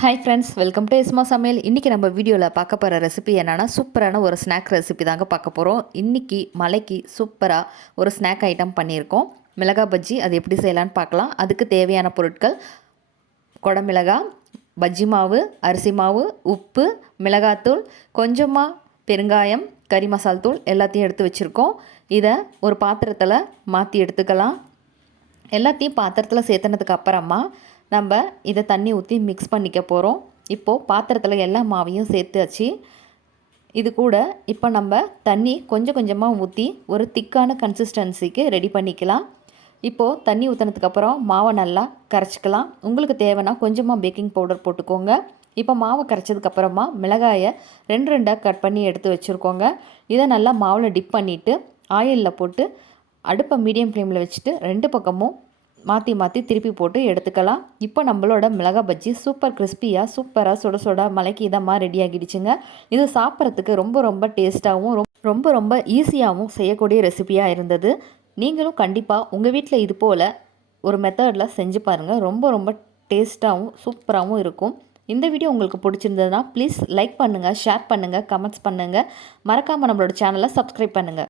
Hi friends, welcome to எஸ்மா சமையல். இன்றைக்கி நம்ம வீடியோவில் பார்க்க போகிற ரெசிபி என்னென்னா சூப்பரான ஒரு ஸ்நாக் ரெசிபி தாங்க பார்க்க போகிறோம். இன்றைக்கி மலைக்கு சூப்பராக ஒரு ஸ்நாக் ஐட்டம் பண்ணியிருக்கோம். மிளகாய் பஜ்ஜி. அது எப்படி செய்யலான்னு பார்க்கலாம். அதுக்கு தேவையான பொருட்கள்: குடமிளகாய், பஜ்ஜி மாவு, அரிசி மாவு, உப்பு, மிளகாத்தூள், கொஞ்சமாக பெருங்காயம், கறி மசால் தூள் எல்லாத்தையும் எடுத்து வச்சுருக்கோம். இதை ஒரு பாத்திரத்தில் மாற்றி எடுத்துக்கலாம். எல்லாத்தையும் பாத்திரத்தில் சேர்த்துனதுக்கு அப்புறமா நம்ம இதை தண்ணி ஊற்றி மிக்ஸ் பண்ணிக்க போகிறோம். இப்போது பாத்திரத்தில் எல்லா மாவையும் சேர்த்தாச்சு. இது கூட இப்போ நம்ம தண்ணி கொஞ்சம் கொஞ்சமாக ஊற்றி ஒரு திக்கான கன்சிஸ்டன்சிக்கு ரெடி பண்ணிக்கலாம். இப்போது தண்ணி ஊற்றினதுக்கப்புறம் மாவை நல்லா கரைச்சிக்கலாம். உங்களுக்கு தேவைன்னா கொஞ்சமாக பேக்கிங் பவுடர் போட்டுக்கோங்க. இப்போ மாவை கரைச்சதுக்கப்புறமா மிளகாயை ரெண்டு ரெண்டாக கட் பண்ணி எடுத்து வச்சுருக்கோங்க. இதை நல்லா மாவில் டிப் பண்ணிவிட்டு ஆயிலில் போட்டு அடுப்பை மீடியம் ஃப்ளேமில் வச்சுட்டு ரெண்டு பக்கமும் மாற்றி மாற்றி திருப்பி போட்டு எடுத்துக்கலாம். இப்போ நம்மளோட மிளகாய் பஜ்ஜி சூப்பர் கிறிஸ்பியாக சூப்பராக சுட சுட மலைக்கு இதமாக ரெடி ஆகிடுச்சுங்க. இது சாப்பிட்றதுக்கு ரொம்ப ரொம்ப டேஸ்ட்டாகவும் ரொம்ப ரொம்ப ஈஸியாகவும் செய்யக்கூடிய ரெசிபியாக இருந்தது. நீங்களும் கண்டிப்பாக உங்கள் வீட்டில் இது போல் ஒரு மெத்தடில் செஞ்சு பாருங்கள். ரொம்ப ரொம்ப டேஸ்ட்டாகவும் சூப்பராகவும் இருக்கும். இந்த வீடியோ உங்களுக்கு பிடிச்சிருந்ததுன்னா ப்ளீஸ் லைக் பண்ணுங்கள், ஷேர் பண்ணுங்கள், கமெண்ட்ஸ் பண்ணுங்கள். மறக்காமல் நம்மளோட சேனலை சப்ஸ்கிரைப் பண்ணுங்கள்.